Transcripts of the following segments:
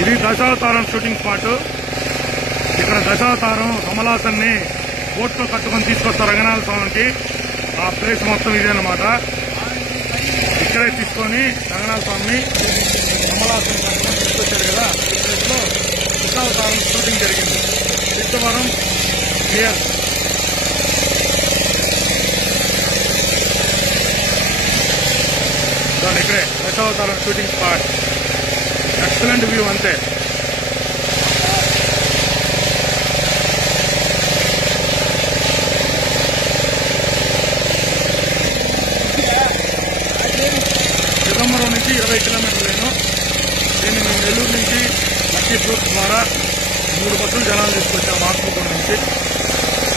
ఇది Dasavatharam shooting spot. ఇక్కడ దశావతారం కమలాసన్ని బోట్లో కట్టుకొని తీసుకొస్తారు రంగనాథ స్వామికి. ఆ ప్లేస్ మొత్తం ఇదేనమాట. ఇక్కడే తీసుకొని రంగనాథ స్వామిని కమలాసన్ కట్టుకొని తీసుకొచ్చారు కదా. ఈ ప్లేస్ లో దశావతారం షూటింగ్ జరిగింది. సిద్ధవరం క్లియర్. ఇక్కడే Dasavatharam shooting spot. Excellent view అంతే. చిదంబరం నుంచి 20 కిలోమీటర్లేను. దీన్ని మేము నెల్లూరు నుంచి లక్కీపూర్ ద్వారా 3 బస్సులు జనాలు తీసుకొచ్చాము ఆత్మకూరు నుంచి.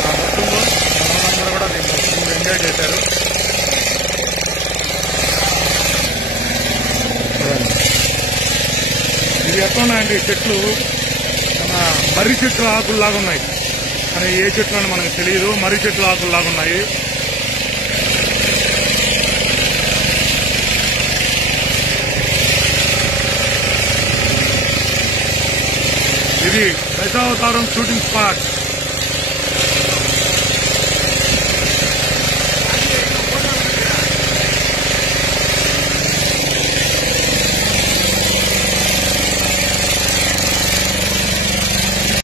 ఆ బస్సుల్లో జనాలందరూ కూడా దీన్ని ఎంజాయ్ చేశారు. ఇవి ఎట్లా ఉన్నాయండి చెట్లు, మన మర్రి చెట్లు ఆకుల్లాగా ఉన్నాయి. కానీ ఏ చెట్లు అని మనకు తెలియదు. మర్రి చెట్లు ఆకుల్లాగా ఉన్నాయి. ఇది దశావతారం షూటింగ్ స్పాట్.